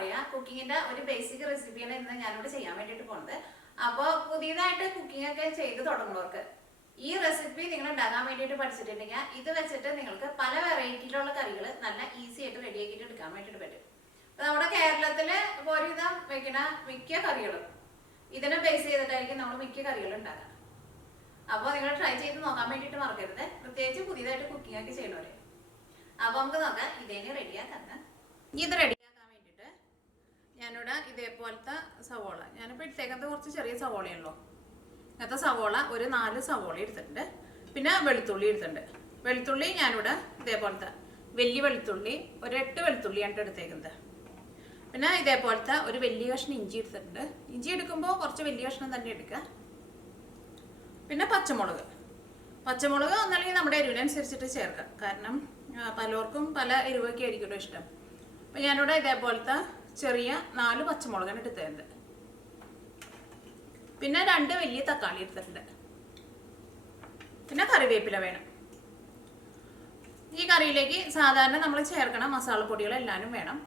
പറയാം. കുക്കിങ്ങിന്റെ ഒരു ബേസിക് റെസിപ്പിയാണ് ഇന്ന് ഞാനിവിടെ ചെയ്യാൻ വേണ്ടിയിട്ട് പോകുന്നത്. അപ്പോൾ പുതിയതായിട്ട് കുക്കിംഗ് ഒക്കെ ചെയ്ത് തുടങ്ങുന്നവർക്ക് ഈ റെസിപ്പി നിങ്ങൾ ഉണ്ടാക്കാൻ വേണ്ടിയിട്ട് പഠിച്ചിട്ടുണ്ടെങ്കിൽ ഇത് വെച്ചിട്ട് നിങ്ങൾക്ക് പല വെറൈറ്റിയിലുള്ള കറികൾ നല്ല ഈസി ആയിട്ട് റെഡിയാക്കിയിട്ട് എടുക്കാൻ വേണ്ടിയിട്ട് പറ്റും. അപ്പൊ നമ്മുടെ കേരളത്തില് ഒരുവിധം വെക്കുന്ന മിക്ക കറികളും ഇതിനെ ബേസ് ചെയ്തിട്ടായിരിക്കും നമ്മൾ മിക്ക കറികളും ഉണ്ടാക്കുക. അപ്പോൾ നിങ്ങൾ ട്രൈ ചെയ്ത് നോക്കാൻ വേണ്ടിയിട്ട് മറക്കരുത്, പ്രത്യേകിച്ച് പുതിയതായിട്ട് കുക്കിംഗ് ഒക്കെ ചെയ്യുന്നവരെ. അപ്പോൾ നമുക്ക് നോക്കാം ഇതേനെ റെഡിയാക്കാൻ. ഇത് റെഡിയാക്കാൻ വേണ്ടിയിട്ട് ഞാനിവിടെ ഇതേപോലത്തെ സവോള, ഞാനിപ്പോൾ എടുത്തേക്കുന്നത് കുറച്ച് ചെറിയ സവോളയാണല്ലോ. ഇങ്ങനത്തെ സവോള ഒരു 4 സവോള എടുത്തിട്ടുണ്ട്. പിന്നെ വെളുത്തുള്ളി എടുത്തിട്ടുണ്ട്. വെളുത്തുള്ളി ഞാനിവിടെ ഇതേപോലത്തെ വലിയ വെളുത്തുള്ളി ഒരു 8 വെളുത്തുള്ളിയാണ് എടുത്തേക്കുന്നത്. പിന്നെ ഇതേപോലത്തെ ഒരു വലിയ കഷ്ണം ഇഞ്ചി എടുത്തിട്ടുണ്ട്. ഇഞ്ചി എടുക്കുമ്പോൾ കുറച്ച് വലിയ കഷ്ണം തന്നെ എടുക്കുക. പിന്നെ പച്ചമുളക് ഒന്നല്ലെങ്കിൽ നമ്മുടെ എരിവിനനുസരിച്ചിട്ട് ചേർക്കാം. കാരണം പലർക്കും പല എരിവൊക്കെ ആയിരിക്കുമല്ലോ ഇഷ്ടം. അപ്പം ഞാനിവിടെ ഇതേപോലത്തെ ചെറിയ 4 പച്ചമുളകാണ് എടുത്തത്. പിന്നെ 2 വലിയ തക്കാളി എടുത്തിട്ടുണ്ട്. പിന്നെ കറിവേപ്പില വേണം. ഈ കറിയിലേക്ക് സാധാരണ നമ്മൾ ചേർക്കണ മസാലപ്പൊടികളെല്ലാവരും വേണം.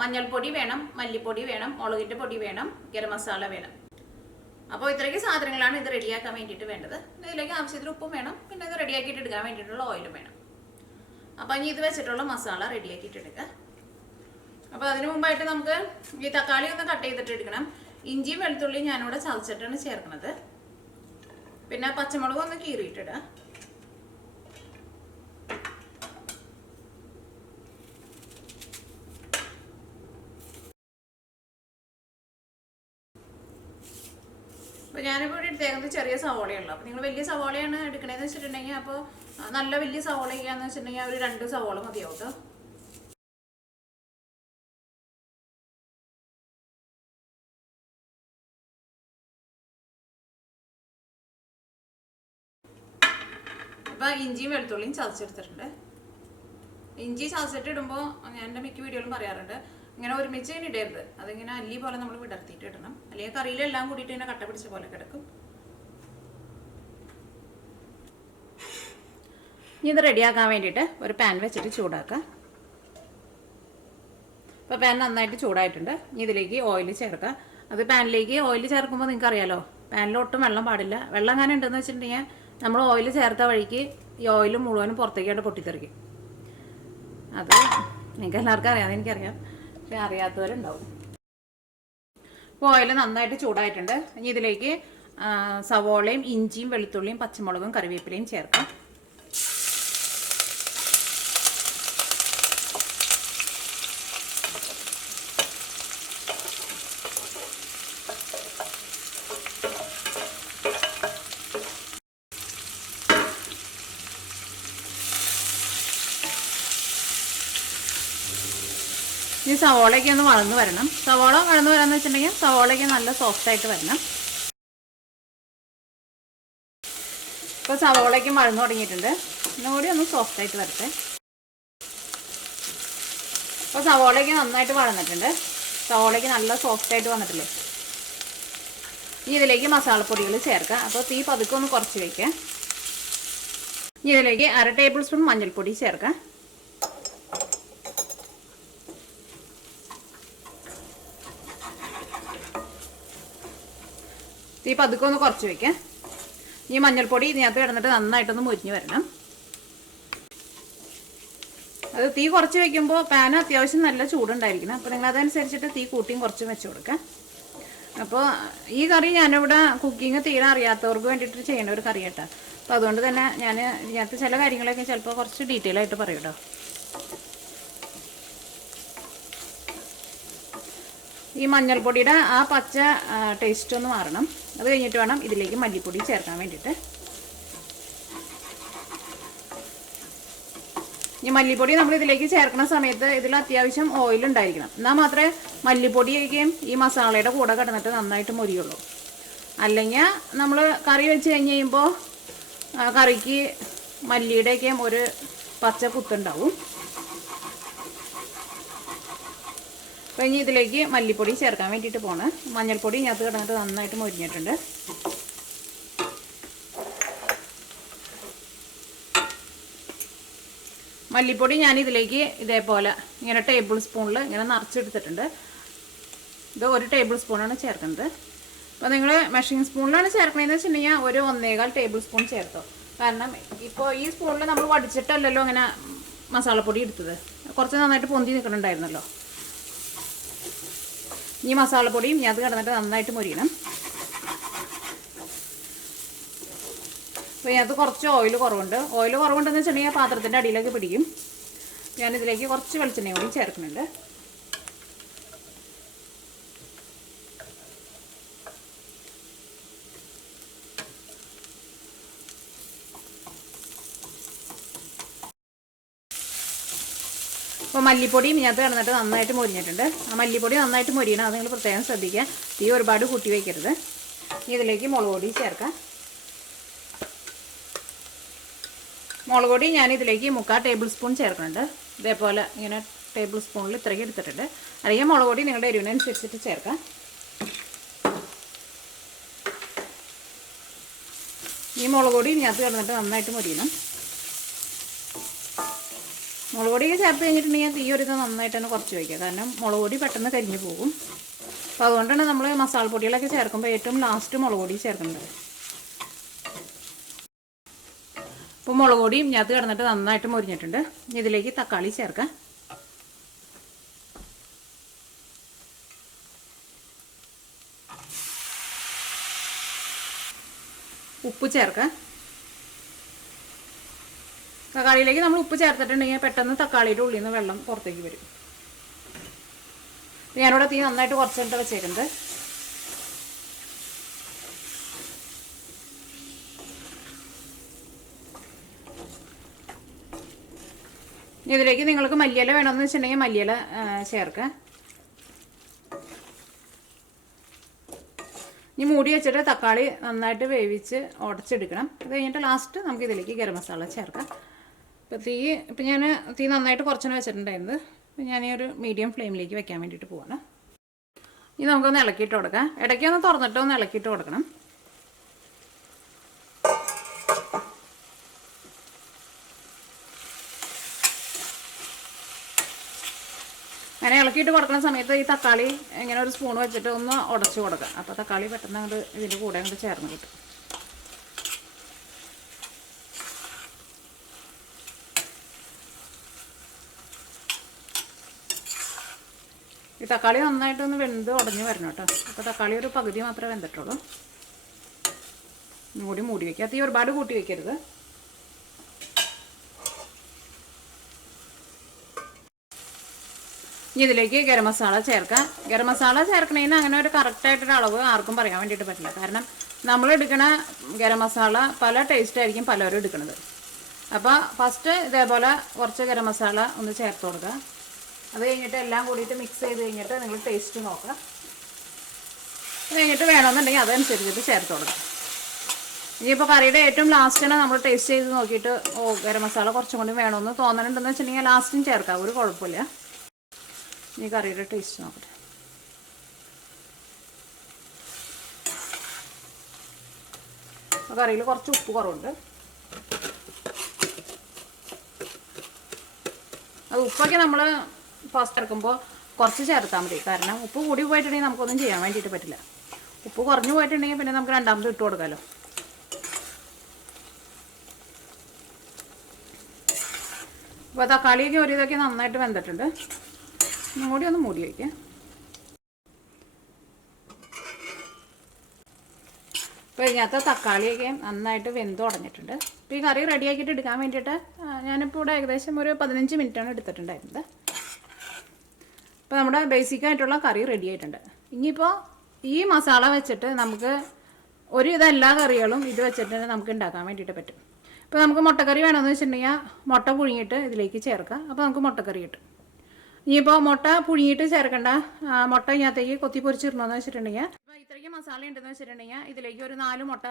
മഞ്ഞൾപ്പൊടി വേണം, മല്ലിപ്പൊടി വേണം, മുളകിൻ്റെ പൊടി വേണം, ഗരം മസാല വേണം. അപ്പോൾ ഇത്രയ്ക്ക് സാധനങ്ങളാണ് ഇത് റെഡിയാക്കാൻ വേണ്ടിയിട്ട് വേണ്ടത്. ഇതിലേക്ക് ആവശ്യത്തിന് ഉപ്പും വേണം. പിന്നെ ഇത് റെഡിയാക്കിയിട്ട് എടുക്കാൻ വേണ്ടിയിട്ടുള്ള ഓയിലും വേണം. അപ്പോൾ ഇനി ഇത് വെച്ചിട്ടുള്ള മസാല റെഡിയാക്കിയിട്ട് എടുക്കുക. അപ്പോൾ അതിന് മുമ്പായിട്ട് നമുക്ക് ഈ തക്കാളി ഒന്ന് കട്ട് ചെയ്തിട്ട് എടുക്കണം. ഇഞ്ചിയും വെളുത്തുള്ളിയും ഞാനിവിടെ ചതച്ചിട്ടാണ് ചേർക്കുന്നത്. പിന്നെ പച്ചമുളക് ഒന്ന് കീറിയിട്ടിടുക. അപ്പോൾ ഞാനിപ്പോൾ ഇവിടെ എടുത്തേക്കുന്നത് ചെറിയ സവോളയുള്ളൂ. അപ്പോൾ നിങ്ങൾ വലിയ സവോളയാണ് എടുക്കണതെന്ന് വെച്ചിട്ടുണ്ടെങ്കിൽ അപ്പോൾ നല്ല വലിയ സവോള ചെയ്യാന്ന് വെച്ചിട്ടുണ്ടെങ്കിൽ ഒരു 2 സവോള മതിയാവും കേട്ടോ. അപ്പോൾ ഇഞ്ചിയും വെളുത്തുള്ളിയും ചതച്ചെടുത്തിട്ടുണ്ട്. ഇഞ്ചി ചതച്ചിട്ട് ഇടുമ്പോൾ ഞാൻ എൻ്റെ മിക്ക വീഡിയോയിലും പറയാറുണ്ട്, ഇങ്ങനെ ഒരുമിച്ച് ഇങ്ങനെ ഇടരുത്. അതിങ്ങനെ അല്ലി പോലെ നമ്മൾ വിടർത്തിയിട്ട് ഇടണം. അല്ലെങ്കിൽ കറിയിലെല്ലാം കൂടിയിട്ട് ഇങ്ങനെ കട്ട പിടിച്ച പോലെ കിടക്കും. ഇനി ഇത് റെഡിയാക്കാൻ വേണ്ടിയിട്ട് ഒരു പാൻ വെച്ചിട്ട് ചൂടാക്കാം. അപ്പോൾ പാൻ നന്നായിട്ട് ചൂടായിട്ടുണ്ട്. ഇനി ഇതിലേക്ക് ഓയിൽ ചേർക്കാം. അത് പാനിലേക്ക് ഓയിൽ ചേർക്കുമ്പോൾ നിങ്ങൾക്ക് അറിയാലോ, പാനിൽ ഒട്ടും വെള്ളം പാടില്ല. വെള്ളം അങ്ങനെ ഉണ്ടെന്ന് വെച്ചിട്ടുണ്ടെങ്കിൽ നമ്മൾ ഓയിൽ ചേർത്ത വഴിക്ക് ഈ ഓയിൽ മുഴുവനും പുറത്തേക്കായിട്ട് പൊട്ടിത്തെറിക്കും. അത് നിങ്ങൾക്ക് എല്ലാവർക്കും അറിയാമെന്ന് എനിക്കറിയാം, പക്ഷെ അറിയാത്തവരുണ്ടാവും. ഇപ്പോൾ ഓയിൽ നന്നായിട്ട് ചൂടായിട്ടുണ്ട്. ഇനി ഇതിലേക്ക് സവോളയും ഇഞ്ചിയും വെളുത്തുള്ളിയും പച്ചമുളകും കറിവേപ്പിലയും ചേർക്കാം. ഈ സവോളയ്ക്ക് ഒന്ന് വളർന്നു വരണം. സവോള വളർന്നു വരാമെന്ന് വെച്ചിട്ടുണ്ടെങ്കിൽ സവോളയ്ക്ക് നല്ല സോഫ്റ്റായിട്ട് വരണം. ഇപ്പോൾ സവോളയ്ക്ക് വളർന്നു തുടങ്ങിയിട്ടുണ്ട്. ഒന്നുകൂടി ഒന്ന് സോഫ്റ്റായിട്ട് വരട്ടെ. ഇപ്പോൾ സവോളയ്ക്ക് നന്നായിട്ട് വളർന്നിട്ടുണ്ട്. സവോളയ്ക്ക് നല്ല സോഫ്റ്റായിട്ട് വന്നിട്ടില്ലേ. ഇനി ഇതിലേക്ക് മസാലപ്പൊടികൾ ചേർക്കാം. അപ്പോൾ തീ പതുക്കെ ഒന്ന് കുറച്ച് വയ്ക്കാം. ഇനി ഇതിലേക്ക് 1/2 ടേബിൾ സ്പൂൺ മഞ്ഞൾപ്പൊടി ചേർക്കാം. തീ പതുക്കെ ഒന്ന് കുറച്ച് വയ്ക്കാം. ഈ മഞ്ഞൾപ്പൊടി ഇതിനകത്ത് കിടന്നിട്ട് നന്നായിട്ടൊന്ന് മുരിഞ്ഞ് വരണം. അത് തീ കുറച്ച് വയ്ക്കുമ്പോൾ പാൻ അത്യാവശ്യം നല്ല ചൂടുണ്ടായിരിക്കണം. അപ്പോൾ നിങ്ങൾ അതനുസരിച്ചിട്ട് തീ കൂട്ടിയും കുറച്ചും വെച്ച് കൊടുക്കാം. അപ്പോൾ ഈ കറി ഞാനിവിടെ കുക്കിംഗ് തീരെ അറിയാത്തവർക്ക് വേണ്ടിയിട്ട് ചെയ്യേണ്ട ഒരു കറി കേട്ടോ. അപ്പോൾ അതുകൊണ്ട് തന്നെ ഞാൻ ഇതിനകത്ത് ചില കാര്യങ്ങളൊക്കെ ചിലപ്പോൾ കുറച്ച് ഡീറ്റെയിൽ ആയിട്ട് പറയും കേട്ടോ. ഈ മഞ്ഞൾപ്പൊടിയുടെ ആ പച്ച ടേസ്റ്റ് ഒന്ന് മാറണം. അത് കഴിഞ്ഞിട്ട് വേണം ഇതിലേക്ക് മല്ലിപ്പൊടി ചേർക്കാൻ വേണ്ടിയിട്ട്. ഈ മല്ലിപ്പൊടി നമ്മൾ ഇതിലേക്ക് ചേർക്കുന്ന സമയത്ത് ഇതിൽ അത്യാവശ്യം ഓയിൽ ഉണ്ടായിരിക്കണം. എന്നാൽ മാത്രമേ മല്ലിപ്പൊടിയൊക്കെയും ഈ മസാലയുടെ കൂടെ കിടന്നിട്ട് നന്നായിട്ട് മൊരിയുള്ളൂ. അല്ലെങ്കിൽ നമ്മൾ കറി വെച്ച് കഴിഞ്ഞ് കഴിയുമ്പോൾ കറിക്ക് മല്ലിയുടെയൊക്കെയും ഒരു പച്ച കുത്തുണ്ടാവും. അപ്പോൾ ഇനി ഇതിലേക്ക് മല്ലിപ്പൊടി ചേർക്കാൻ വേണ്ടിയിട്ട് പോണ്. മഞ്ഞൾപ്പൊടി ഇതിനകത്ത് കിടന്നിട്ട് നന്നായിട്ട് മൊരിഞ്ഞിട്ടുണ്ട്. മല്ലിപ്പൊടി ഞാൻ ഇതിലേക്ക് ഇതേപോലെ ഇങ്ങനെ ടേബിൾ സ്പൂണിൽ ഇങ്ങനെ നിറച്ചെടുത്തിട്ടുണ്ട്. ഇത് 1 ടേബിൾ സ്പൂണാണ് ചേർക്കുന്നത്. അപ്പോൾ നിങ്ങൾ മെഷറിംഗ് സ്പൂണിലാണ് ചേർക്കണമെന്ന് വെച്ചിട്ടുണ്ടെങ്കിൽ ഒരു 1.25 ടേബിൾ സ്പൂൺ ചേർത്തോ. കാരണം ഇപ്പോൾ ഈ സ്പൂണിൽ നമ്മൾ വടിച്ചിട്ടല്ലല്ലോ അങ്ങനെ മസാലപ്പൊടി എടുത്തത്, കുറച്ച് നന്നായിട്ട് പൊന്തി നിൽക്കുന്നുണ്ടായിരുന്നല്ലോ. ഈ മസാലപ്പൊടിയും ഞാൻ അത് കിടന്നിട്ട് നന്നായിട്ട് മൊരിയണം. അപ്പോൾ ഇതിനകത്ത് കുറച്ച് ഓയിൽ കുറവുണ്ടെന്ന് വെച്ചിട്ടുണ്ടെങ്കിൽ പാത്രത്തിൻ്റെ അടിയിലേക്ക് പിടിക്കും. ഞാനിതിലേക്ക് കുറച്ച് വെളിച്ചെണ്ണയും കൂടി ചേർക്കുന്നുണ്ട്. അപ്പോൾ മല്ലിപ്പൊടിയും ഇതിനകത്ത് കിടന്നിട്ട് നന്നായിട്ട് മൊരിഞ്ഞിട്ടുണ്ട്. ആ മല്ലിപ്പൊടി നന്നായിട്ട് മൊരിയണം, അത് നിങ്ങൾ പ്രത്യേകം ശ്രദ്ധിക്കുക. തീ ഒരുപാട് കൂട്ടി വയ്ക്കരുത്. ഇതിലേക്ക് മുളക് പൊടി ചേർക്കാം. മുളക് പൊടി ഞാനിതിലേക്ക് 3/4 ടേബിൾ സ്പൂൺ ചേർക്കുന്നുണ്ട്. ഇതേപോലെ ഇങ്ങനെ ടേബിൾ സ്പൂണിൽ ഇത്രയ്ക്ക് എടുത്തിട്ടുണ്ട്. അല്ലെങ്കിൽ മുളക് പൊടി നിങ്ങളുടെ എരിവിനനുസരിച്ചിട്ട് ചേർക്കാം. ഈ മുളക് പൊടി ഇതിനകത്ത് കിടന്നിട്ട് നന്നായിട്ട് മൊരിയണം. മുളക് പൊടി ചേർത്ത് കഴിഞ്ഞിട്ടുണ്ടെങ്കിൽ തീ ഒരു നന്നായിട്ട് തന്നെ കുറച്ച് വയ്ക്കുക. കാരണം മുളക് പൊടി പെട്ടെന്ന് കരിഞ്ഞു പോകും. അപ്പോൾ അതുകൊണ്ടാണ് നമ്മൾ മസാലപ്പൊടികളൊക്കെ ചേർക്കുമ്പോൾ ഏറ്റവും ലാസ്റ്റ് മുളക് പൊടി ചേർക്കുന്നത്. അപ്പോൾ മുളക് പൊടിയും ഇതിനകത്ത് കിടന്നിട്ട് നന്നായിട്ട് മൊരിഞ്ഞിട്ടുണ്ട്. ഇതിലേക്ക് തക്കാളി ചേർക്കാം. ഉപ്പ് ചേർക്കാം. തക്കാളിയിലേക്ക് നമ്മൾ ഉപ്പ് ചേർത്തിട്ടുണ്ടെങ്കിൽ പെട്ടെന്ന് തക്കാളിയുടെ ഉള്ളിൽ നിന്ന് വെള്ളം പുറത്തേക്ക് വരും. ഞാനിവിടെ തീ നന്നായിട്ട് കുറച്ചിട്ട് വെച്ചേക്കുന്നത്. ഇതിലേക്ക് നിങ്ങൾക്ക് മല്ലിയില വേണമെന്ന് വെച്ചിട്ടുണ്ടെങ്കിൽ മല്ലിയില ചേർക്കാം. ഇനി മൂടി വെച്ചിട്ട് തക്കാളി നന്നായിട്ട് വേവിച്ച് ഉടച്ചെടുക്കണം. അത് കഴിഞ്ഞിട്ട് ലാസ്റ്റ് നമുക്ക് ഇതിലേക്ക് ഗരം മസാല ചേർക്കാം. ഇപ്പം ഞാൻ തീ നന്നായിട്ട് കുറച്ചാണ് വെച്ചിട്ടുണ്ടായിരുന്നത്. അപ്പം ഞാൻ ഒരു മീഡിയം ഫ്ലെയിമിലേക്ക് വെക്കാൻ വേണ്ടിയിട്ട് പോവാണ്. ഇനി നമുക്കൊന്ന് ഇളക്കിയിട്ട് കൊടുക്കാം. ഇടയ്ക്കൊന്ന് തുറന്നിട്ട് ഒന്ന് ഇളക്കിയിട്ട് കൊടുക്കണം. അങ്ങനെ ഇളക്കിയിട്ട് കൊടുക്കുന്ന സമയത്ത് ഈ തക്കാളി ഇങ്ങനെ ഒരു സ്പൂൺ വെച്ചിട്ട് ഒന്ന് ഉടച്ചു കൊടുക്കാം. അപ്പോൾ തക്കാളി പെട്ടെന്ന് അങ്ങോട്ട് ഇതിൻ്റെ കൂടെ അങ്ങോട്ട് ചേർന്ന് കിട്ടും. ഈ തക്കാളി നന്നായിട്ടൊന്ന് വെന്ത് ഉടഞ്ഞ് വരണം കേട്ടോ. അപ്പോൾ തക്കാളി ഒരു പകുതി മാത്രമേ വെന്തിട്ടുള്ളൂ. ഒന്നുകൂടി മൂടി വയ്ക്കുക. തീ ഒരുപാട് കൂട്ടി വയ്ക്കരുത്. ഇനി ഇതിലേക്ക് ഗരം മസാല ചേർക്കാം. ഗരം മസാല ചേർക്കണതിന് അങ്ങനെ ഒരു കറക്റ്റായിട്ടൊരു അളവ് ആർക്കും പറയാൻ വേണ്ടിയിട്ട് പറ്റില്ല. കാരണം നമ്മൾ എടുക്കണ ഗരം മസാല പല ടേസ്റ്റ് ആയിരിക്കും പലരും എടുക്കുന്നത്. അപ്പോൾ ഫസ്റ്റ് ഇതേപോലെ കുറച്ച് ഗരം മസാല ഒന്ന് ചേർത്ത് കൊടുക്കുക. അത് കഴിഞ്ഞിട്ട് എല്ലാം കൂടിയിട്ട് മിക്സ് ചെയ്ത് കഴിഞ്ഞിട്ട് നിങ്ങൾ ടേസ്റ്റ് നോക്കുക. അത് കഴിഞ്ഞിട്ട് വേണമെന്നുണ്ടെങ്കിൽ അതനുസരിച്ചിട്ട് ചേർത്ത് കൊടുക്കുക. ഇനിയിപ്പോൾ കറിയുടെ ഏറ്റവും ലാസ്റ്റാണ് നമ്മൾ ടേസ്റ്റ് ചെയ്ത് നോക്കിയിട്ട് ഗരം മസാല കുറച്ചും കൂടി വേണമെന്ന് തോന്നണുണ്ടെന്ന് വെച്ചിട്ടുണ്ടെങ്കിൽ ലാസ്റ്റും ചേർക്കാം, ഒരു കുഴപ്പമില്ല. ഇനി കറിയുടെ ടേസ്റ്റ് നോക്കട്ടെ. കറിയിൽ കുറച്ച് ഉപ്പ് കുറവുണ്ട്. അത് ഉപ്പൊക്കെ നമ്മൾ ഫസ്റ്റ് ഇറക്കുമ്പോൾ കുറച്ച് ചേർത്താൽ മതി. കാരണം ഉപ്പ് കൂടി പോയിട്ടുണ്ടെങ്കിൽ നമുക്കൊന്നും ചെയ്യാൻ വേണ്ടിയിട്ട് പറ്റില്ല. ഉപ്പ് കുറഞ്ഞു പോയിട്ടുണ്ടെങ്കിൽ പിന്നെ നമുക്ക് രണ്ടാമത് ഇട്ട് കൊടുക്കാമല്ലോ. അപ്പോൾ തക്കാളിയൊക്കെ ഒരു ഇതൊക്കെ നന്നായിട്ട് വെന്തിട്ടുണ്ട്. ഒന്നുകൂടി ഒന്ന് മൂടി വയ്ക്കാം. അപ്പോൾ ഇതിനകത്ത് തക്കാളിയൊക്കെ നന്നായിട്ട് വെന്ത് ഉടഞ്ഞിട്ടുണ്ട്. അപ്പോൾ ഈ കറി റെഡിയാക്കിയിട്ട് എടുക്കാൻ വേണ്ടിയിട്ട് ഞാനിപ്പോൾ ഇവിടെ ഏകദേശം ഒരു 15 മിനിറ്റാണ് എടുത്തിട്ടുണ്ടായിരുന്നത്. അപ്പോൾ നമ്മുടെ ബേസിക്കായിട്ടുള്ള കറി റെഡി ആയിട്ടുണ്ട്. ഇനിയിപ്പോൾ ഈ മസാല വെച്ചിട്ട് നമുക്ക് ഒരു ഇതെല്ലാ കറികളും ഇത് വെച്ചിട്ട് നമുക്ക് ഉണ്ടാക്കാൻ വേണ്ടിയിട്ട് പറ്റും. ഇപ്പോൾ നമുക്ക് മുട്ടക്കറി വേണമെന്ന് വെച്ചിട്ടുണ്ടെങ്കിൽ മുട്ട പുഴുങ്ങിയിട്ട് ഇതിലേക്ക് ചേർക്കാം. അപ്പോൾ നമുക്ക് മുട്ടക്കറി കിട്ടും. ഇനിയിപ്പോൾ മുട്ട പുഴുങ്ങിയിട്ട് ചേർക്കേണ്ട, മുട്ട ഇതിനകത്തേക്ക് കൊത്തി പൊരിച്ചിടണമെന്ന് വെച്ചിട്ടുണ്ടെങ്കിൽ ഇപ്പോൾ ഇത്രയ്ക്ക് മസാല ഉണ്ടെന്ന് വെച്ചിട്ടുണ്ടെങ്കിൽ ഇതിലേക്ക് ഒരു 4 മുട്ട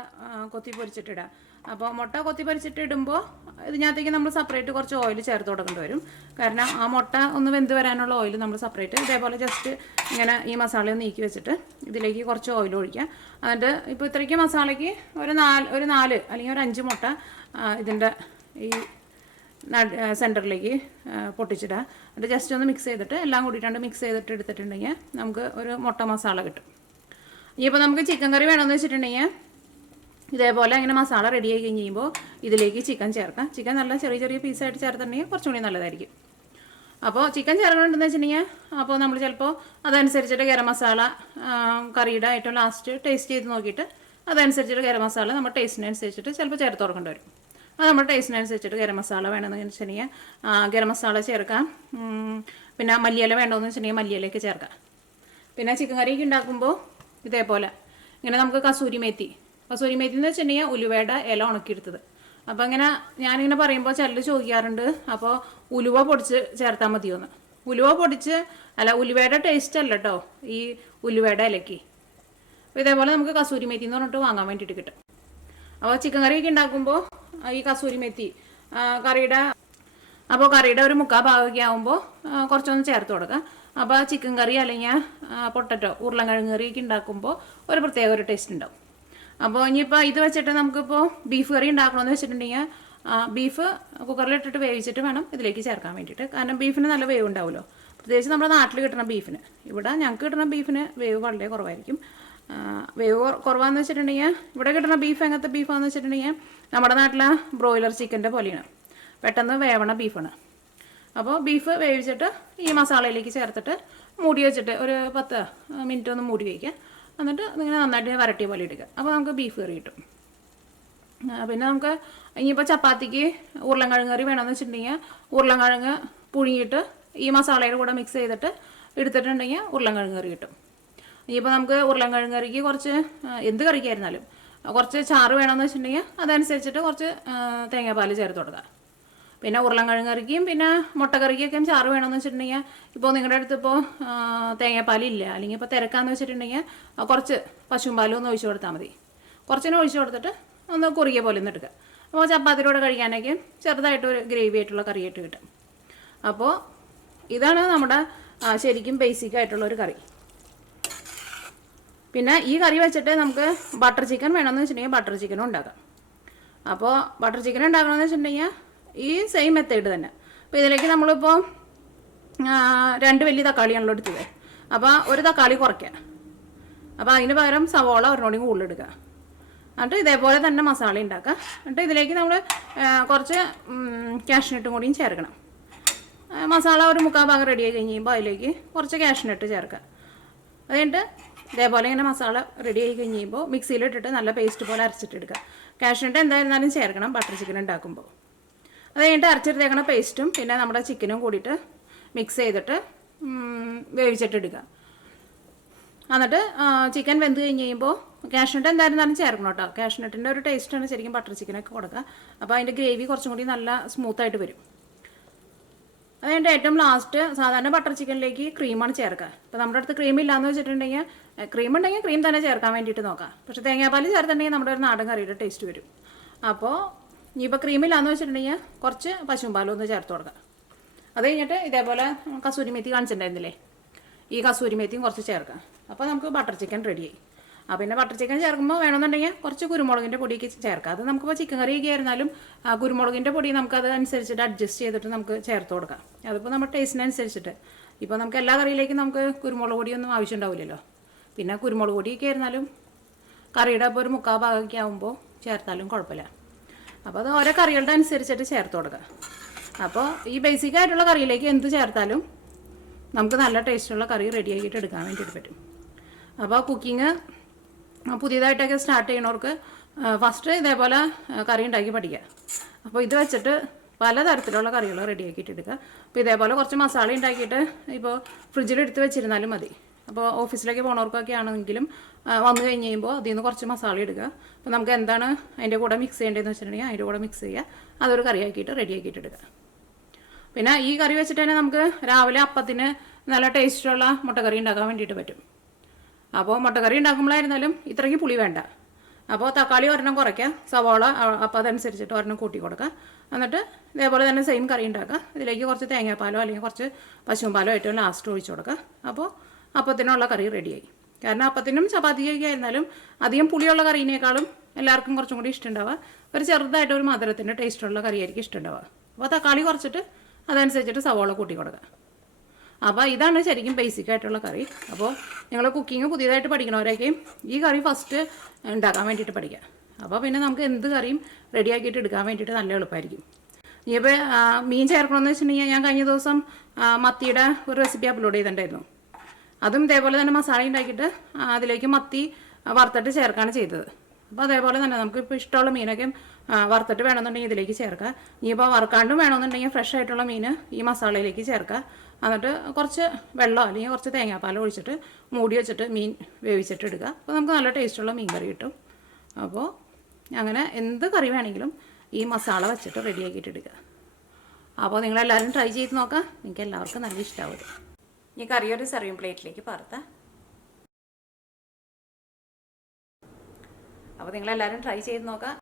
കൊത്തി പൊരിച്ചിട്ടിടാം. അപ്പോൾ മുട്ട കൊത്തി പൊരിച്ചിട്ട് ഇടുമ്പോൾ ഇതിനകത്തേക്ക് നമ്മൾ സെപ്പറേറ്റ് കുറച്ച് ഓയിൽ ചേർത്ത് കൊടുക്കേണ്ടി വരും. കാരണം ആ മുട്ട ഒന്ന് വെന്ത് വരാനുള്ള ഓയിൽ നമ്മൾ സെപ്പറേറ്റ് ഇതേപോലെ ജസ്റ്റ് ഇങ്ങനെ ഈ മസാല നീക്കി വെച്ചിട്ട് ഇതിലേക്ക് കുറച്ച് ഓയിൽ ഒഴിക്കുക. എന്നിട്ട് ഇപ്പോൾ ഇത്രയ്ക്ക് മസാലയ്ക്ക് ഒരു 4 അല്ലെങ്കിൽ ഒരു 5 മുട്ട ഇതിൻ്റെ സെൻറ്ററിലേക്ക് പൊട്ടിച്ചിടുക. എന്നിട്ട് ജസ്റ്റ് ഒന്ന് മിക്സ് ചെയ്തിട്ട് എല്ലാം കൂടിയിട്ടാണ്ട് മിക്സ് ചെയ്തിട്ട് എടുത്തിട്ടുണ്ടെങ്കിൽ നമുക്ക് ഒരു മുട്ട മസാല കിട്ടും. ഇനിയിപ്പോൾ നമുക്ക് ചിക്കൻ കറി വേണമെന്ന് വെച്ചിട്ടുണ്ടെങ്കിൽ ഇതേപോലെ അങ്ങനെ മസാല റെഡി ആയി കഴിയുമ്പോൾ ഇതിലേക്ക് ചിക്കൻ ചേർക്കാം. ചിക്കൻ നല്ല ചെറിയ ചെറിയ പീസായിട്ട് ചേർത്തിട്ടുണ്ടെങ്കിൽ കുറച്ചും കൂടി നല്ലതായിരിക്കും. അപ്പോൾ ചിക്കൻ ചേർക്കണമെന്ന് വെച്ചിട്ടുണ്ടെങ്കിൽ അപ്പോൾ നമ്മൾ ചിലപ്പോൾ അതനുസരിച്ചിട്ട് ഗരം മസാല കറിയുടെ ഏറ്റവും ലാസ്റ്റ് ടേസ്റ്റ് ചെയ്ത് നോക്കിയിട്ട് അതനുസരിച്ചിട്ട് ഗരം മസാല നമ്മുടെ ടേസ്റ്റിനനുസരിച്ചിട്ട് ചിലപ്പോൾ ചേർത്ത് കൊടുക്കേണ്ടി വരും. അത് നമ്മുടെ ടേസ്റ്റിനനുസരിച്ചിട്ട് ഗരം മസാല വേണമെന്ന് വെച്ചിട്ടുണ്ടെങ്കിൽ ഗരം മസാല ചേർക്കാം. പിന്നെ മല്ലിയില വേണമെന്ന് വെച്ചിട്ടുണ്ടെങ്കിൽ മല്ലിയിലേക്ക് ചേർക്കാം. പിന്നെ ചിക്കൻ കറിയൊക്കെ ഉണ്ടാക്കുമ്പോൾ ഇതേപോലെ ഇങ്ങനെ നമുക്ക് കസൂരി മേത്തി എന്ന് വെച്ചിട്ടുണ്ടെങ്കിൽ ഉലുവയുടെ ഇല ഉണക്കിയെടുത്തത്. അപ്പോൾ ഇങ്ങനെ ഞാനിങ്ങനെ പറയുമ്പോൾ ചിലർ ചോദിക്കാറുണ്ട്, അപ്പോൾ ഉലുവ പൊടിച്ച് ചേർത്താൽ മതിയോന്ന്. ഉലുവ പൊടിച്ച് ഉലുവയുടെ ടേസ്റ്റ് അല്ല കേട്ടോ ഈ ഉലുവയുടെ ഇലയ്ക്ക്. അപ്പോൾ ഇതേപോലെ നമുക്ക് കസൂരി മേത്തി എന്ന് പറഞ്ഞിട്ട് വാങ്ങാൻ വേണ്ടിയിട്ട് കിട്ടും. അപ്പോൾ ചിക്കൻ കറിയൊക്കെ ഉണ്ടാക്കുമ്പോൾ ഈ കസൂരി മേത്തി കറിയുടെ ഒരു മുക്കാൽ ഭാഗമൊക്കെ ആകുമ്പോൾ കുറച്ചൊന്ന് ചേർത്ത് കൊടുക്കാം. അപ്പോൾ ചിക്കൻ കറി അല്ലെങ്കിൽ പൊട്ടറ്റോ ഉരുളൻകിഴങ്ങ് കറിയൊക്കെ ഉണ്ടാക്കുമ്പോൾ ഒരു പ്രത്യേക ഒരു ടേസ്റ്റ് ഉണ്ടാവും. അപ്പോൾ ഇനിയിപ്പോൾ ഇത് വെച്ചിട്ട് നമുക്കിപ്പോൾ ബീഫ് കറി ഉണ്ടാക്കണമെന്ന് വെച്ചിട്ടുണ്ടെങ്കിൽ ബീഫ് കുക്കറിലിട്ടിട്ട് വേവിച്ചിട്ട് വേണം ഇതിലേക്ക് ചേർക്കാൻ വേണ്ടിയിട്ട്. കാരണം ബീഫിന് നല്ല വേവ് ഉണ്ടാവുമല്ലോ, പ്രത്യേകിച്ച് നമ്മുടെ നാട്ടിൽ കിട്ടുന്ന ബീഫിന്. ഇവിടെ ഞങ്ങൾക്ക് കിട്ടുന്ന ബീഫിന് വേവ് വളരെ കുറവായിരിക്കും. വേവ് കുറവാന്ന് വെച്ചിട്ടുണ്ടെങ്കിൽ ഇവിടെ കിട്ടുന്ന ബീഫ് എങ്ങനത്തെ ബീഫാന്ന് വെച്ചിട്ടുണ്ടെങ്കിൽ നമ്മുടെ നാട്ടിലെ ബ്രോയിലർ ചിക്കൻ്റെ പോലെയാണ്, പെട്ടെന്ന് വേവണ ബീഫാണ്. അപ്പോൾ ബീഫ് വേവിച്ചിട്ട് ഈ മസാലയിലേക്ക് ചേർത്തിട്ട് മൂടി വെച്ചിട്ട് ഒരു 10 മിനിറ്റ് ഒന്ന് മൂടി വയ്ക്കുക. എന്നിട്ട് ഇങ്ങനെ നന്നായിട്ട് വരട്ടിയ പോലെ എടുക്കുക. അപ്പോൾ നമുക്ക് ബീഫ് കറി കിട്ടും. പിന്നെ നമുക്ക് ഇനിയിപ്പോൾ ചപ്പാത്തിക്ക് ഉരുളൻകിഴങ്ങ് കറി വേണമെന്ന് വെച്ചിട്ടുണ്ടെങ്കിൽ ഉരുളൻകിഴങ്ങ് പുഴുങ്ങിയിട്ട് ഈ മസാലയുടെ കൂടെ മിക്സ് ചെയ്തിട്ട് എടുത്തിട്ടുണ്ടെങ്കിൽ ഉരുളൻകിഴങ്ങ് കറി കിട്ടും. ഇനിയിപ്പോൾ നമുക്ക് ഉരുളൻകിഴങ്ങ് കറിക്ക് കുറച്ച് എന്ത് കറിക്കായിരുന്നാലും കുറച്ച് ചാറ് വേണമെന്ന് വെച്ചിട്ടുണ്ടെങ്കിൽ അതനുസരിച്ചിട്ട് കുറച്ച് തേങ്ങാപ്പാൽ ചേർത്ത് കൊടുക്കുക. പിന്നെ ഉരുളൻകിഴങ്ങ് കറിക്കും പിന്നെ മുട്ടക്കറിക്കൊക്കെ ചാറ് വേണമെന്ന് വെച്ചിട്ടുണ്ടെങ്കിൽ ഇപ്പോൾ നിങ്ങളുടെ അടുത്ത് ഇപ്പോൾ തേങ്ങാപ്പാലില്ല അല്ലെങ്കിൽ ഇപ്പോൾ തിരക്കാന്ന് വെച്ചിട്ടുണ്ടെങ്കിൽ കുറച്ച് പശുമ്പാലും ഒന്ന് ഒഴിച്ചു കൊടുത്താൽ മതി. കുറച്ചിനെ ഒഴിച്ചു കൊടുത്തിട്ട് ഒന്ന് കുറുകിയ പോലെ ഒന്ന് എടുക്കുക. അപ്പോൾ ചപ്പാത്തിയോടെ കഴിക്കാനൊക്കെ ചെറുതായിട്ടൊരു ഗ്രേവി ആയിട്ടുള്ള കറിയായിട്ട് കിട്ടും. അപ്പോൾ ഇതാണ് നമ്മുടെ ശരിക്കും ബേസിക് ആയിട്ടുള്ളൊരു കറി. പിന്നെ ഈ കറി വെച്ചിട്ട് നമുക്ക് ബട്ടർ ചിക്കൻ വേണമെന്ന് വെച്ചിട്ടുണ്ടെങ്കിൽ ബട്ടർ ചിക്കനും ഉണ്ടാക്കാം. അപ്പോൾ ബട്ടർ ചിക്കൻ ഉണ്ടാക്കണമെന്ന് വെച്ചിട്ടുണ്ടെങ്കിൽ ഈ സെയിം മെത്തേഡ് തന്നെ. അപ്പോൾ ഇതിലേക്ക് നമ്മളിപ്പോൾ 2 വലിയ തക്കാളിയാണല്ലോ എടുത്തത്. അപ്പോൾ ഒരു തക്കാളി കുറയ്ക്കുക. അപ്പോൾ അതിന് പകരം സവോള ഒരെണ്ണോടെയും കൂടുതലെടുക്കുക. എന്നിട്ട് ഇതേപോലെ തന്നെ മസാല ഉണ്ടാക്കുക. എന്നിട്ട് ഇതിലേക്ക് നമ്മൾ കുറച്ച് കാഷ്നട്ടും കൂടിയും ചേർക്കണം. മസാല ഒരു മുക്കാൽ ഭാഗം റെഡി ആയി കഴിയുമ്പോൾ അതിലേക്ക് കുറച്ച് കാഷ്നട്ട് ചേർക്കുക. അത് കഴിഞ്ഞിട്ട് ഇതേപോലെ ഇങ്ങനെ മസാല റെഡി ആയി കഴിയുമ്പോൾ മിക്സിയിലിട്ടിട്ട് നല്ല പേസ്റ്റ് പോലെ അരച്ചിട്ടെടുക്കുക. കാഷ്നട്ട് എന്തായിരുന്നാലും ചേർക്കണം ബട്ടർ ചിക്കൻ ഉണ്ടാക്കുമ്പോൾ. അത് കഴിഞ്ഞിട്ട് അരച്ചെടുത്തേക്കണ പേസ്റ്റും പിന്നെ നമ്മുടെ ചിക്കനും കൂടിയിട്ട് മിക്സ് ചെയ്തിട്ട് വേവിച്ചിട്ടെടുക്കുക. എന്നിട്ട് ചിക്കൻ വെന്ത് കഴിഞ്ഞ് കഴിയുമ്പോൾ കാഷ്നട്ട് എന്തായിരുന്നാലും ചേർക്കണം കേട്ടോ. കാഷ്നട്ടിൻ്റെ ഒരു ടേസ്റ്റാണ് ശരിക്കും ബട്ടർ ചിക്കനൊക്കെ കൊടുക്കുക. അപ്പോൾ അതിൻ്റെ ഗ്രേവി കുറച്ചും കൂടി നല്ല സ്മൂത്തായിട്ട് വരും. അത് കഴിഞ്ഞിട്ട് ഏറ്റവും ലാസ്റ്റ് സാധാരണ ബട്ടർ ചിക്കനിലേക്ക് ക്രീമാണ് ചേർക്കുക. ഇപ്പോൾ നമ്മുടെ അടുത്ത് ക്രീം ഇല്ലയെന്ന് വെച്ചിട്ടുണ്ടെങ്കിൽ ക്രീം ഉണ്ടെങ്കിൽ ക്രീം തന്നെ ചേർക്കാൻ വേണ്ടിയിട്ട് നോക്കാം. പക്ഷേ തേങ്ങാപ്പാൽ ചേർത്തിട്ടുണ്ടെങ്കിൽ നമ്മുടെ ഒരു നാടൻ കറിയുടെ ടേസ്റ്റ് വരും. അപ്പോൾ ഇനിയിപ്പോൾ ക്രീമില്ലാന്ന് വെച്ചിട്ടുണ്ടെങ്കിൽ കുറച്ച് പശുമ്പാലൊന്ന് ചേർത്ത് കൊടുക്കുക. അത് കഴിഞ്ഞിട്ട് ഇതേപോലെ കസൂരി മേത്തി കാണിച്ചിട്ടുണ്ടായിരുന്നില്ലേ, ഈ കസൂരി മേത്തിയും കുറച്ച് ചേർക്കാം. അപ്പോൾ നമുക്ക് ബട്ടർ ചിക്കൻ റെഡിയായി. പിന്നെ ബട്ടർ ചിക്കൻ ചേർക്കുമ്പോൾ വേണമെന്നുണ്ടെങ്കിൽ കുറച്ച് കുരുമുളകിൻ്റെ പൊടിയൊക്കെ ചേർക്കാം. അത് നമുക്കിപ്പോൾ ചിക്കൻ കറിയൊക്കെ ആയിരുന്നാലും കുരുമുളകിൻ്റെ പൊടി നമുക്കത് അനുസരിച്ചിട്ട് അഡ്ജസ്റ്റ് ചെയ്തിട്ട് നമുക്ക് ചേർത്ത് കൊടുക്കാം. അതിപ്പോൾ നമ്മുടെ ടേസ്റ്റിനനുസരിച്ചിട്ട്. ഇപ്പോൾ നമുക്ക് എല്ലാ കറിയിലേക്കും നമുക്ക് കുരുമുളക് പൊടിയൊന്നും ആവശ്യം ഉണ്ടാവില്ലല്ലോ. പിന്നെ കുരുമുളക് പൊടിയൊക്കെ ആയിരുന്നാലും കറിയുടെ ഇപ്പോൾ ഒരു മുക്കാൽ ഭാഗമൊക്കെ ആകുമ്പോൾ ചേർത്താലും കുഴപ്പമില്ല. അപ്പോൾ അത് ഓരോ കറികളുടെ അനുസരിച്ചിട്ട് ചേർത്ത് കൊടുക്കുക. അപ്പോൾ ഈ ബേസിക് ആയിട്ടുള്ള കറിയിലേക്ക് എന്ത് ചേർത്താലും നമുക്ക് നല്ല ടേസ്റ്റുള്ള കറി റെഡി ആക്കിയിട്ട് എടുക്കാൻ വേണ്ടിയിട്ട് പറ്റും. അപ്പോൾ കുക്കിങ് പുതിയതായിട്ടൊക്കെ സ്റ്റാർട്ട് ചെയ്യണവർക്ക് ഫസ്റ്റ് ഇതേപോലെ കറി ഉണ്ടാക്കി പഠിക്കുക. അപ്പോൾ ഇത് വെച്ചിട്ട് പലതരത്തിലുള്ള കറികൾ റെഡി ആക്കിയിട്ട് എടുക്കുക. അപ്പോൾ ഇതേപോലെ കുറച്ച് മസാല ഉണ്ടാക്കിയിട്ട് ഇപ്പോൾ ഫ്രിഡ്ജിലെടുത്ത് വെച്ചിരുന്നാലും മതി. അപ്പോൾ ഓഫീസിലേക്ക് പോണവർക്കൊക്കെ ആണെങ്കിലും വന്നു കഴിഞ്ഞ് കഴിയുമ്പോൾ അതിൽ നിന്ന് കുറച്ച് മസാല എടുക്കുക. അപ്പോൾ നമുക്ക് എന്താണ് അതിൻ്റെ കൂടെ മിക്സ് ചെയ്യേണ്ടതെന്ന് വെച്ചിട്ടുണ്ടെങ്കിൽ അതിൻ്റെ കൂടെ മിക്സ് ചെയ്യുക. അതൊരു കറിയാക്കിയിട്ട് റെഡി ആക്കിയിട്ട് എടുക്കുക. പിന്നെ ഈ കറി വെച്ചിട്ട് തന്നെ നമുക്ക് രാവിലെ അപ്പത്തിന് നല്ല ടേസ്റ്റുള്ള മുട്ടക്കറി ഉണ്ടാക്കാൻ വേണ്ടിയിട്ട് പറ്റും. അപ്പോൾ മുട്ടക്കറി ഉണ്ടാക്കുമ്പോഴായിരുന്നാലും ഇത്രയ്ക്ക് പുളി വേണ്ട. അപ്പോൾ തക്കാളി ഒരെണ്ണം കുറയ്ക്കുക, സവാള അപ്പോൾ അതനുസരിച്ചിട്ട് ഒരെണ്ണം കൂട്ടി കൊടുക്കുക. എന്നിട്ട് ഇതേപോലെ തന്നെ സെയിം കറി ഉണ്ടാക്കുക. ഇതിലേക്ക് കുറച്ച് തേങ്ങാപ്പാലോ അല്ലെങ്കിൽ കുറച്ച് പശുമ്പാലോ ഏറ്റവും ലാസ്റ്റ് ഒഴിച്ചു കൊടുക്കുക. അപ്പോൾ അപ്പത്തിനുള്ള കറി റെഡിയായി. കാരണം അപ്പത്തിനും ചപ്പാത്തിക്കൊക്കെ ആയിരുന്നാലും അധികം പുളിയുള്ള കറീനേക്കാളും എല്ലാവർക്കും കുറച്ചും കൂടി ഇഷ്ടമുണ്ടാവുക ഒരു ചെറുതായിട്ട് ഒരു മധുരത്തിൻ്റെ ടേസ്റ്റുള്ള കറിയായിരിക്കും ഇഷ്ടമുണ്ടാവുക. അപ്പോൾ തക്കാളി കുറച്ചിട്ട് അതനുസരിച്ചിട്ട് സവോള കൂട്ടി കൊടുക്കുക. അപ്പോൾ ഇതാണ് ശരിക്കും ബേസിക് ആയിട്ടുള്ള കറി. അപ്പോൾ നിങ്ങൾ കുക്കിംഗ് പുതിയതായിട്ട് പഠിക്കണവരൊക്കെയും ഈ കറി ഫസ്റ്റ് ഉണ്ടാക്കാൻ വേണ്ടിയിട്ട് പഠിക്കുക. അപ്പോൾ പിന്നെ നമുക്ക് എന്ത് കറിയും റെഡിയാക്കിയിട്ട് എടുക്കാൻ വേണ്ടിയിട്ട് നല്ല എളുപ്പമായിരിക്കും. ഇനിയിപ്പോൾ മീൻ ചേർക്കണമെന്ന് വെച്ചിട്ടുണ്ടെങ്കിൽ ഞാൻ കഴിഞ്ഞ ദിവസം മത്തിയുടെ ഒരു റെസിപ്പി അപ്ലോഡ് ചെയ്തിട്ടുണ്ടായിരുന്നു. അതും ഇതേപോലെ തന്നെ മസാല ഉണ്ടാക്കിയിട്ട് അതിലേക്ക് മത്തി വറുത്തിട്ട് ചേർക്കാണ് ചെയ്തത്. അപ്പോൾ അതേപോലെ തന്നെ നമുക്കിപ്പോൾ ഇഷ്ടമുള്ള മീനൊക്കെ വറുത്തിട്ട് വേണമെന്നുണ്ടെങ്കിൽ ഇതിലേക്ക് ചേർക്കുക. ഇനിയിപ്പോൾ വറുക്കാണ്ടും വേണമെന്നുണ്ടെങ്കിൽ ഫ്രഷ് ആയിട്ടുള്ള മീൻ ഈ മസാലയിലേക്ക് ചേർക്കുക. എന്നിട്ട് കുറച്ച് വെള്ളം അല്ലെങ്കിൽ കുറച്ച് തേങ്ങാപ്പാൽ ഒഴിച്ചിട്ട് മൂടി വെച്ചിട്ട് മീൻ വേവിച്ചിട്ട് എടുക്കുക. അപ്പോൾ നമുക്ക് നല്ല ടേസ്റ്റുള്ള മീൻ കറി കിട്ടും. അപ്പോൾ അങ്ങനെ എന്ത് കറി വേണമെങ്കിലും ഈ മസാല വെച്ചിട്ട് റെഡിയാക്കിയിട്ട് എടുക്കുക. അപ്പോൾ നിങ്ങളെല്ലാവരും ട്രൈ ചെയ്ത് നോക്കാം. നിങ്ങൾക്ക് എല്ലാവർക്കും നല്ല ഇഷ്ടമാവും. ഈ കറി ഒരു സെർവിങ് പ്ലേറ്റിലേക്ക് പകർത്താം. അപ്പോൾ നിങ്ങളെല്ലാവരും ട്രൈ ചെയ്ത് നോക്കാം.